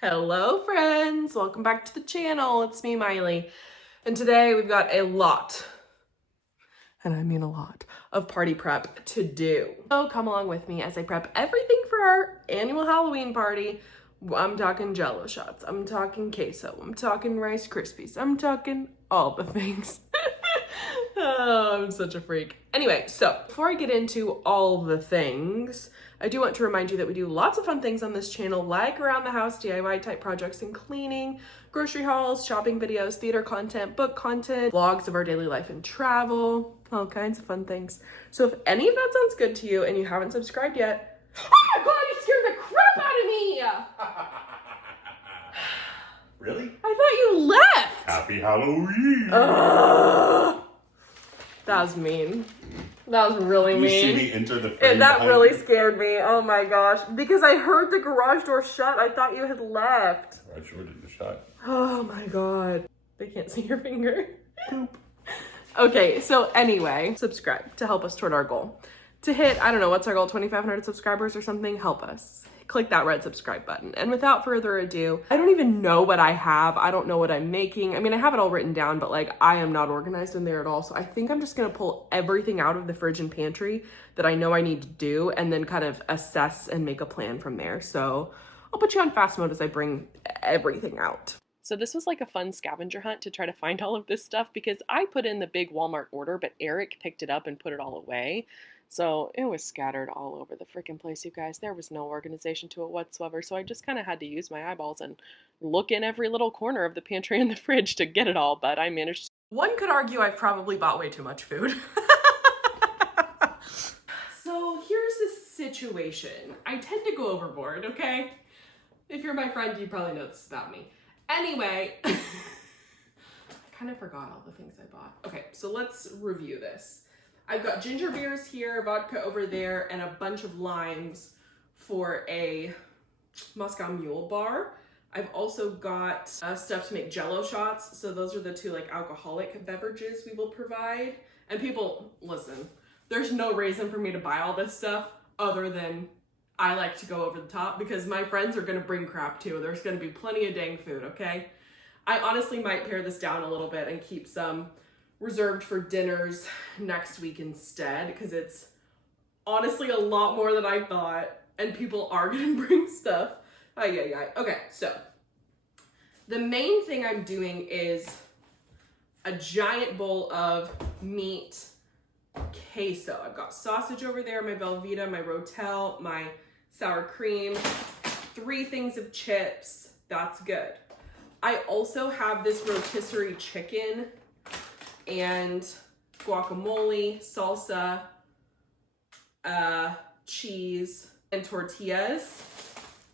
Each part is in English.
Hello friends, welcome back to the channel. It's me, Maile, and today we've got a lot, and I mean a lot, of party prep to do. So come along with me as I prep everything for our annual Halloween party. I'm talking Jello shots, I'm talking queso, I'm talking Rice Krispies, I'm talking all the things. Oh, I'm such a freak. Anyway, so before I get into all the things, I do want to remind you that we do lots of fun things on this channel, like around the house DIY type projects and cleaning, grocery hauls, shopping videos, theater content, book content, vlogs of our daily life and travel, all kinds of fun things. So if any of that sounds good to you and you haven't subscribed yet, oh my god, you scared the crap out of me! Really? I thought you left! Happy Halloween! That was mean. That was really mean. You see me enter the frame. That really scared me. Oh my gosh. Because I heard the garage door shut. I thought you had left. I sure did the shot. Oh my god. They can't see your finger. Okay, so anyway, subscribe to help us toward our goal. To hit, I don't know, what's our goal? 2,500 subscribers or something? Help us. Click that red subscribe button. And without further ado, I don't even know what I have. I don't know what I'm making. I mean, I have it all written down, but like I am not organized in there at all. So I think I'm just gonna pull everything out of the fridge and pantry that I know I need to do and then kind of assess and make a plan from there. So I'll put you on fast mode as I bring everything out. So this was like a fun scavenger hunt to try to find all of this stuff because I put in the big Walmart order, but Eric picked it up and put it all away. So it was scattered all over the freaking place, you guys. There was no organization to it whatsoever. So I just kind of had to use my eyeballs and look in every little corner of the pantry and the fridge to get it all, but I managed. One could argue I've probably bought way too much food. So here's the situation. I tend to go overboard, okay? If you're my friend, you probably know this about me. Anyway, I kind of forgot all the things I bought. Okay, so let's review this. I've got ginger beers here, vodka over there, and a bunch of limes for a Moscow Mule bar. I've also got stuff to make Jello shots. So those are the two like alcoholic beverages we will provide. And people, listen, there's no reason for me to buy all this stuff other than I like to go over the top because my friends are gonna bring crap too. There's gonna be plenty of dang food, okay? I honestly might pare this down a little bit and keep some reserved for dinners next week instead because it's honestly a lot more than I thought and people are gonna bring stuff. Okay, so the main thing I'm doing is a giant bowl of meat queso. I've got sausage over there, my Velveeta, my Rotel, my sour cream, 3 things of chips. That's good. I also have this rotisserie chicken and guacamole, salsa, cheese, and tortillas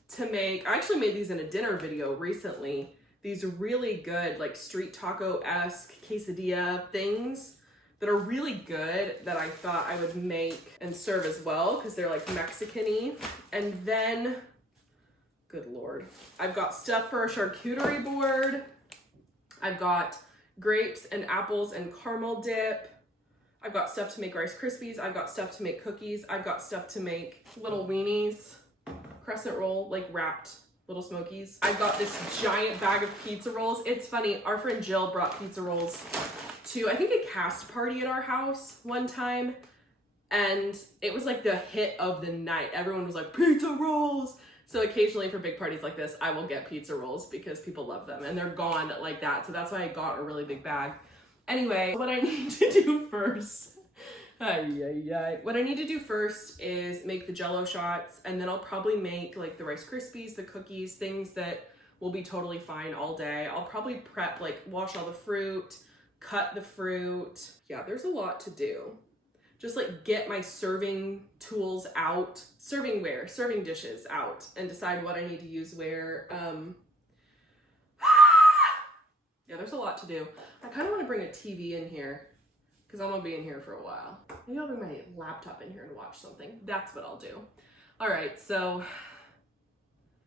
to make. I actually made these in a dinner video recently. These are really good, like street taco-esque quesadilla things that are really good that I thought I would make and serve as well because they're like Mexican-y. And then, good Lord, I've got stuff for a charcuterie board. I've got grapes and apples and caramel dip. I've got stuff to make Rice Krispies. I've got stuff to make cookies. I've got stuff to make little weenies, crescent roll, like wrapped little smokies. I've got this giant bag of pizza rolls. It's funny, our friend Jill brought pizza rolls to, I think, a cast party at our house one time. And it was like the hit of the night. Everyone was like, pizza rolls. So occasionally for big parties like this, I will get pizza rolls because people love them and they're gone like that. So that's why I got a really big bag. Anyway, what I need to do first, what I need to do first is make the Jello shots, and then I'll probably make like the Rice Krispies, the cookies, things that will be totally fine all day. I'll probably prep, like wash all the fruit, cut the fruit. Yeah, there's a lot to do. Just like get my serving tools out, serving dishes out, and decide what I need to use where. Yeah, there's a lot to do. I kind of want to bring a TV in here because I'm gonna be in here for a while. Maybe I'll bring my laptop in here and watch something. That's what I'll do. All right, so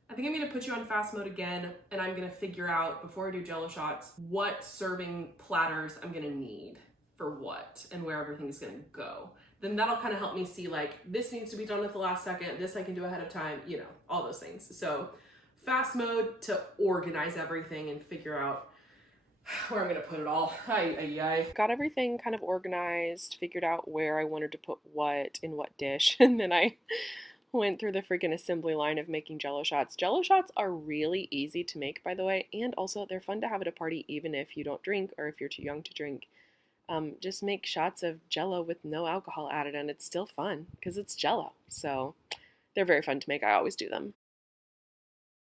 I think I'm gonna put you on fast mode again, and I'm gonna figure out, before I do Jello shots, what serving platters I'm gonna need for what and where everything's gonna go. Then that'll kind of help me see like, this needs to be done at the last second, this I can do ahead of time, you know, all those things. So fast mode to organize everything and figure out where I'm gonna put it all. Got everything kind of organized, figured out where I wanted to put what in what dish, and then I went through the freaking assembly line of making Jello shots. Jello shots are really easy to make, by the way, and also they're fun to have at a party even if you don't drink or if you're too young to drink. Just make shots of Jello with no alcohol added, and it's still fun because it's Jello. So they're very fun to make. I always do them.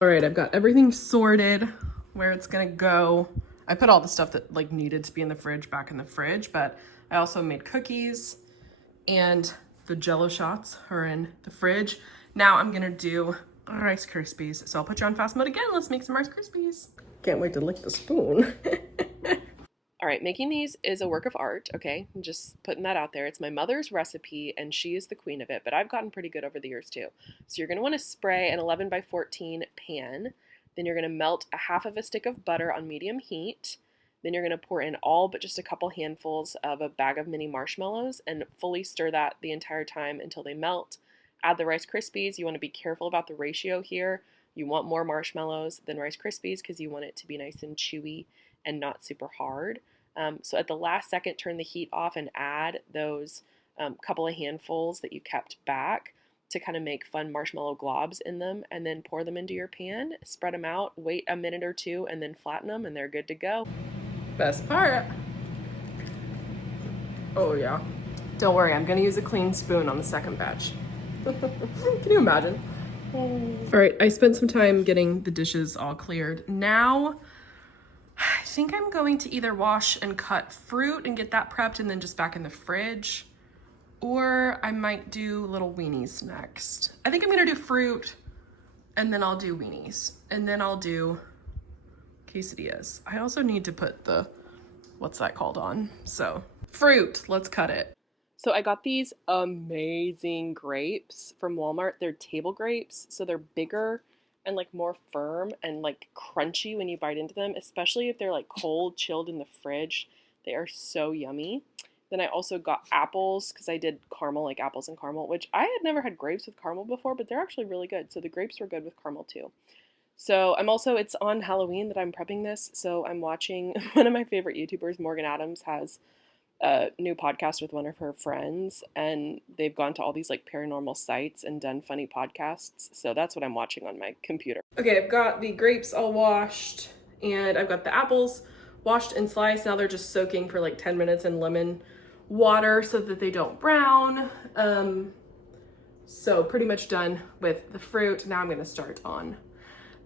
All right, I've got everything sorted where it's gonna go. I put all the stuff that like needed to be in the fridge back in the fridge, but I also made cookies and the Jello shots are in the fridge. Now I'm gonna do Rice Krispies. So I'll put you on fast mode again. Let's make some Rice Krispies. Can't wait to lick the spoon. All right, making these is a work of art, okay? I'm just putting that out there. It's my mother's recipe and she is the queen of it, but I've gotten pretty good over the years too. So you're gonna wanna spray an 11 by 14 pan. Then you're gonna melt a half of a stick of butter on medium heat. Then you're gonna pour in all but just a couple handfuls of a bag of mini marshmallows and fully stir that the entire time until they melt. Add the Rice Krispies. You wanna be careful about the ratio here. You want more marshmallows than Rice Krispies because you want it to be nice and chewy and not super hard. So at the last second, turn the heat off and add those couple of handfuls that you kept back to kind of make fun marshmallow globs in them, and then pour them into your pan, spread them out, wait a minute or two, and then flatten them, and they're good to go. Best part. Oh yeah. Don't worry, I'm gonna use a clean spoon on the second batch. Can you imagine? All right, I spent some time getting the dishes all cleared. Now, I think I'm going to either wash and cut fruit and get that prepped and then just back in the fridge, or I might do little weenies next. I think I'm gonna do fruit and then I'll do weenies and then I'll do quesadillas. I also need to put the, what's that called on? So fruit, let's cut it. So I got these amazing grapes from Walmart. They're table grapes, so they're bigger and like more firm and like crunchy when you bite into them, especially if they're like cold, chilled in the fridge. They are so yummy. Then I also got apples because I did caramel, like apples and caramel, which I had never had grapes with caramel before, but they're actually really good. So the grapes were good with caramel too. So it's on Halloween that I'm prepping this. So I'm watching one of my favorite YouTubers, Morgan Adams, has a new podcast with one of her friends, and they've gone to all these like paranormal sites and done funny podcasts. So that's what I'm watching on my computer. Okay, I've got the grapes all washed and I've got the apples washed and sliced. Now they're just soaking for like 10 minutes in lemon water so that they don't brown. So pretty much done with the fruit. Now I'm gonna start on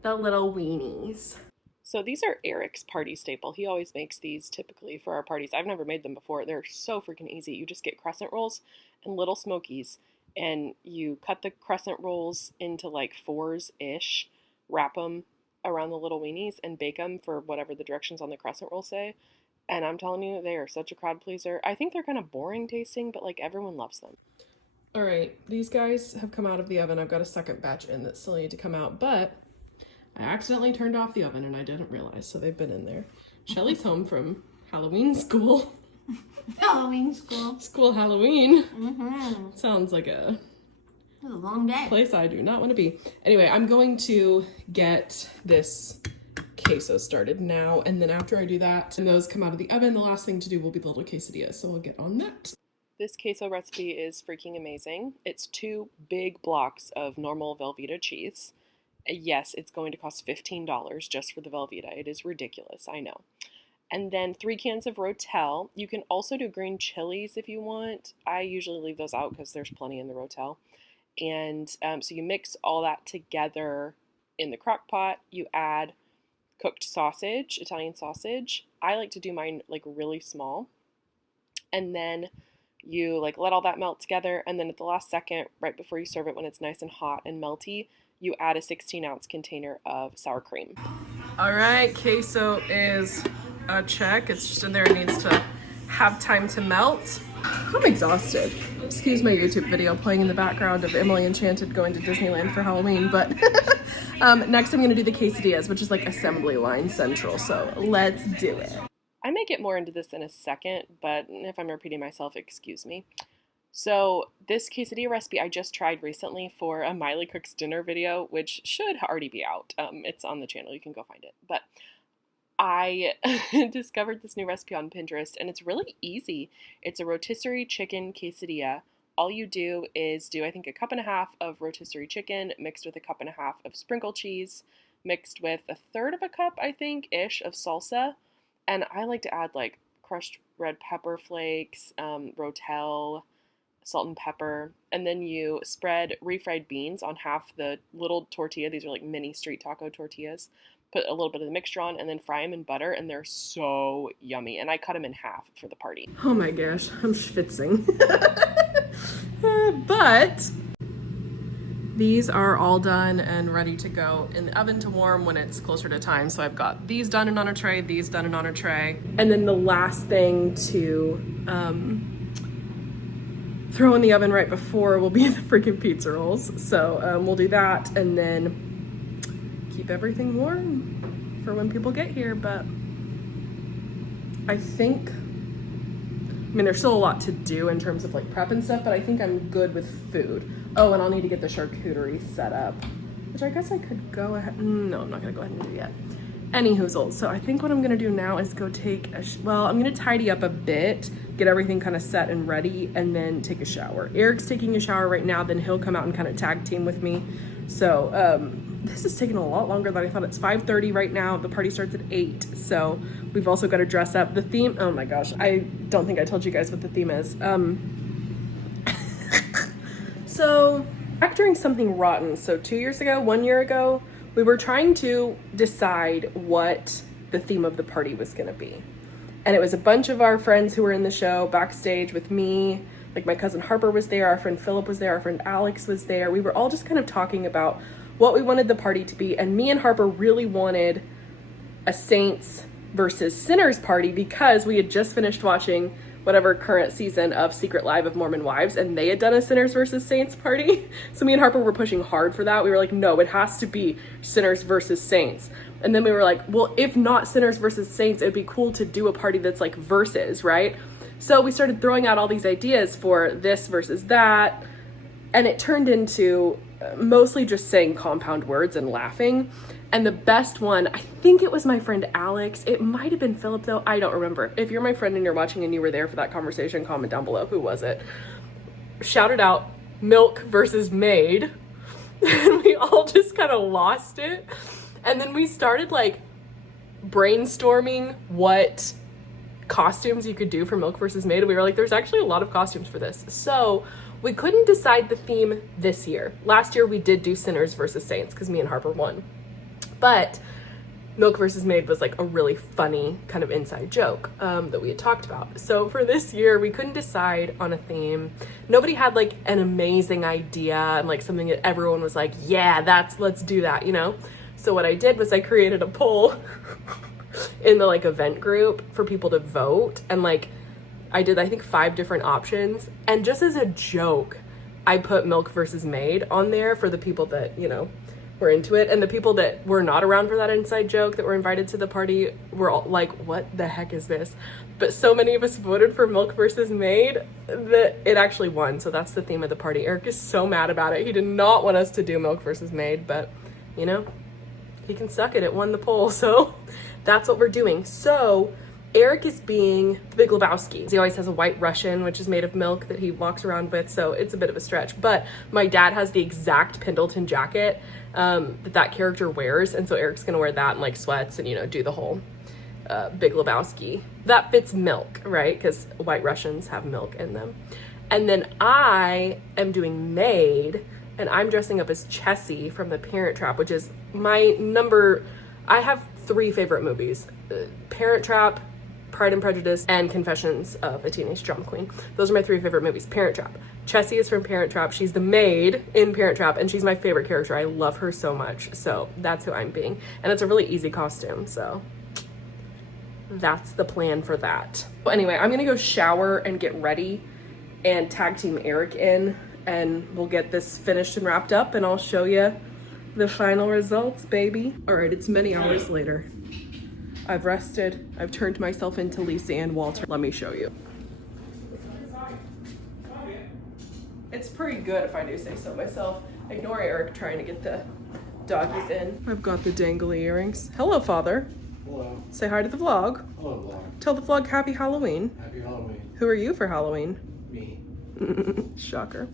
the little weenies. So these are Eric's party staple. He always makes these typically for our parties. I've never made them before. They're so freaking easy. You just get crescent rolls and little smokies, and you cut the crescent rolls into like fours-ish, wrap them around the little weenies, and bake them for whatever the directions on the crescent roll say. And I'm telling you, they are such a crowd pleaser. I think they're kind of boring tasting, but like everyone loves them. All right, these guys have come out of the oven. I've got a second batch in that still need to come out, but I accidentally turned off the oven and I didn't realize, so they've been in there. Shelly's home from Halloween school. Halloween school. School Halloween. Mm-hmm. Sounds like It was a long day. place I do not want to be. Anyway, I'm going to get this queso started now, and then after I do that and those come out of the oven, the last thing to do will be the little quesadillas, so we'll get on that. This queso recipe is freaking amazing. It's 2 big blocks of normal Velveeta cheese. Yes, it's going to cost $15 just for the Velveeta. It is ridiculous, I know. And then 3 cans of Rotel. You can also do green chilies if you want. I usually leave those out because there's plenty in the Rotel. And so you mix all that together in the crock pot. You add cooked sausage, Italian sausage. I like to do mine like really small. And then you like let all that melt together. And then at the last second, right before you serve it, when it's nice and hot and melty, you add a 16-ounce container of sour cream. All right, queso is a check. It's just in there. It needs to have time to melt. I'm exhausted. Excuse my YouTube video playing in the background of Emily Enchanted going to Disneyland for Halloween, but next I'm gonna do the quesadillas, which is like assembly line central, so let's do it. I may get more into this in a second, but if I'm repeating myself, excuse me. So this quesadilla recipe I just tried recently for a Maile Cooks Dinner video, which should already be out. It's on the channel, you can go find it. But I discovered this new recipe on Pinterest, and it's really easy. It's a rotisserie chicken quesadilla. All you do is do, I think, a cup and a half of rotisserie chicken mixed with a cup and a half of sprinkle cheese, mixed with a third of a cup, I think, ish of salsa. And I like to add like crushed red pepper flakes, rotel, salt and pepper, and then you spread refried beans on half the little tortilla. These are like mini street taco tortillas. Put a little bit of the mixture on and then fry them in butter, and they're so yummy. And I cut them in half for the party. Oh my gosh, I'm schwitzing. But these are all done and ready to go in the oven to warm when it's closer to time. So I've got these done and on a tray, these done and on a tray. And then the last thing to throw in the oven right before will be the freaking pizza rolls. So we'll do that and then keep everything warm for when people get here. But I think, I mean, there's still a lot to do in terms of like prep and stuff, but I think I'm good with food. Oh, and I'll need to get the charcuterie set up, which I guess I could go ahead. No, I'm not gonna go ahead and do yet. Anyhoozles. So I think what I'm gonna do now is go take a, well, I'm gonna tidy up a bit, get everything kind of set and ready, and then take a shower. Eric's taking a shower right now, then he'll come out and kind of tag team with me. So this is taking a lot longer than I thought. It's 5:30 right now. The party starts at 8. So we've also got to dress up. The theme, oh my gosh, I don't think I told you guys what the theme is. So back during something rotten. So 2 years ago, 1 year ago, we were trying to decide what the theme of the party was going to be. And it was a bunch of our friends who were in the show backstage with me. Like my cousin Harper was there, our friend Philip was there, our friend Alex was there. We were all just kind of talking about what we wanted the party to be. And me and Harper really wanted a Saints versus Sinners party because we had just finished watching whatever current season of Secret Life of Mormon Wives, and they had done a Sinners versus Saints party. So me and Harper were pushing hard for that. We were like, no, it has to be Sinners versus Saints. And then we were like, well, if not Sinners versus Saints, it'd be cool to do a party that's like versus, right? So we started throwing out all these ideas for this versus that, and it turned into mostly just saying compound words and laughing. And the best one, I think it was my friend Alex. It might have been Philip though. I don't remember. If you're my friend and you're watching and you were there for that conversation, comment down below. Who was it? Shouted out milk versus maid. And we all just kind of lost it. And then we started like brainstorming what costumes you could do for milk versus maid. And we were like, there's actually a lot of costumes for this. So we couldn't decide the theme this year. Last year we did do Sinners versus Saints because me and Harper won. But Milk versus Maid was like a really funny kind of inside joke that we had talked about. So for this year, we couldn't decide on a theme. Nobody had like an amazing idea and like something that everyone was like, yeah, let's do that, you know? So what I did was I created a poll in the like event group for people to vote. And like I did, I think 5 different options. And just as a joke, I put Milk versus Maid on there for the people that, you know, were into it. And the people that were not around for that inside joke that were invited to the party were all like, what the heck is this? But so many of us voted for Milk versus Maid that it actually won. So that's the theme of the party. Eric is so mad about it. He did not want us to do Milk versus Maid, but you know, he can suck it. It won the poll. So that's what we're doing. So Eric is being the Big Lebowski. He always has a white Russian, which is made of milk that he walks around with. So it's a bit of a stretch, but my dad has the exact Pendleton jacket that character wears. And so Eric's going to wear that and like sweats and, you know, do the whole Big Lebowski. That fits milk, right? Because white Russians have milk in them. And then I am doing Maid, and I'm dressing up as Chessie from The Parent Trap, which is my number. I have 3 favorite movies: Parent Trap, Pride and Prejudice, and Confessions of a Teenage Drama Queen. Those are my 3 favorite movies. Parent Trap. Chessie is from Parent Trap. She's the maid in Parent Trap, and she's my favorite character. I love her so much. So that's who I'm being. And it's a really easy costume, so that's the plan for that. Well, anyway, I'm gonna go shower and get ready and tag team Eric in, and we'll get this finished and wrapped up, and I'll show you the final results, baby. All right, it's many hours later. I've rested. I've turned myself into Lisa and Walter. Let me show you. It's pretty good if I do say so myself. Ignore Eric trying to get the doggies in. I've got the dangly earrings. Hello, Father. Hello. Say hi to the vlog. Hello, vlog. Tell the vlog happy Halloween. Happy Halloween. Who are you for Halloween? Me. Shocker.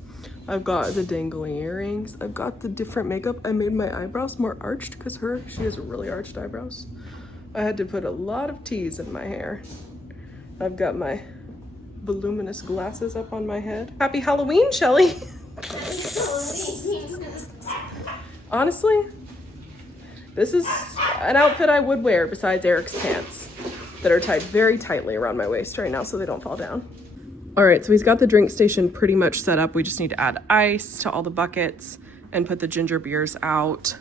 I've got the dangly earrings. I've got the different makeup. I made my eyebrows more arched because she has really arched eyebrows. I had to put a lot of T's in my hair. I've got my voluminous glasses up on my head. Happy Halloween, Shelly. Honestly, this is an outfit I would wear besides Eric's pants that are tied very tightly around my waist right now so they don't fall down. All right, so he's got the drink station pretty much set up. We just need to add ice to all the buckets and put the ginger beers out.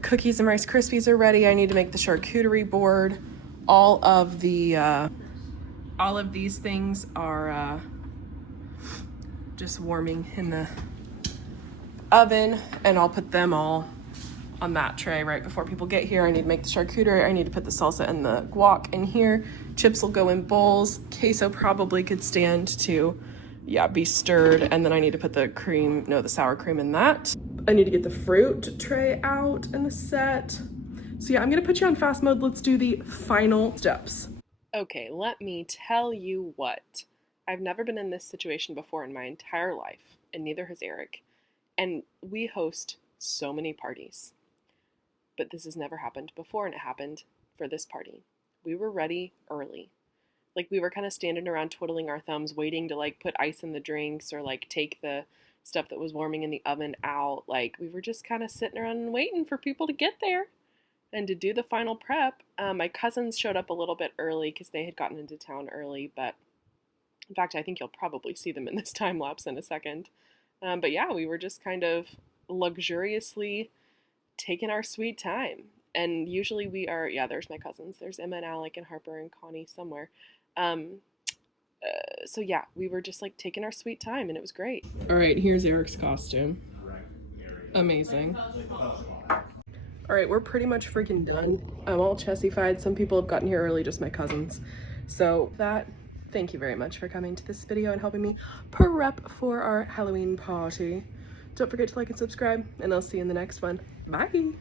Cookies and Rice Krispies are ready. I need to make the charcuterie board. All of these things are just warming in the oven, and I'll put them all on that tray right before people get here. I need to make the charcuterie. I need to put the salsa and the guac in here. Chips will go in bowls. Queso probably could stand to, be stirred. And then I need to put the sour cream in that. I need to get the fruit tray out and the set. So I'm gonna put you on fast mode. Let's do the final steps. Okay, let me tell you what. I've never been in this situation before in my entire life, and neither has Eric. And we host so many parties. But this has never happened before, and it happened for this party. We were ready early. Like, we were kind of standing around twiddling our thumbs, waiting to, put ice in the drinks or, take the stuff that was warming in the oven out. We were just kind of sitting around and waiting for people to get there and to do the final prep. My cousins showed up a little bit early because they had gotten into town early, but in fact, I think you'll probably see them in this time lapse in a second. But yeah, we were just kind of luxuriously taking our sweet time. And usually we are, there's my cousins. There's Emma and Alec and Harper and Connie somewhere. So yeah, we were just taking our sweet time, and it was great. All right, here's Eric's costume. Amazing. All right, we're pretty much freaking done. I'm all chessified. Some people have gotten here early, just my cousins. So thank you very much for coming to this video and helping me prep for our Halloween party. Don't forget to like and subscribe, and I'll see you in the next one. Bye.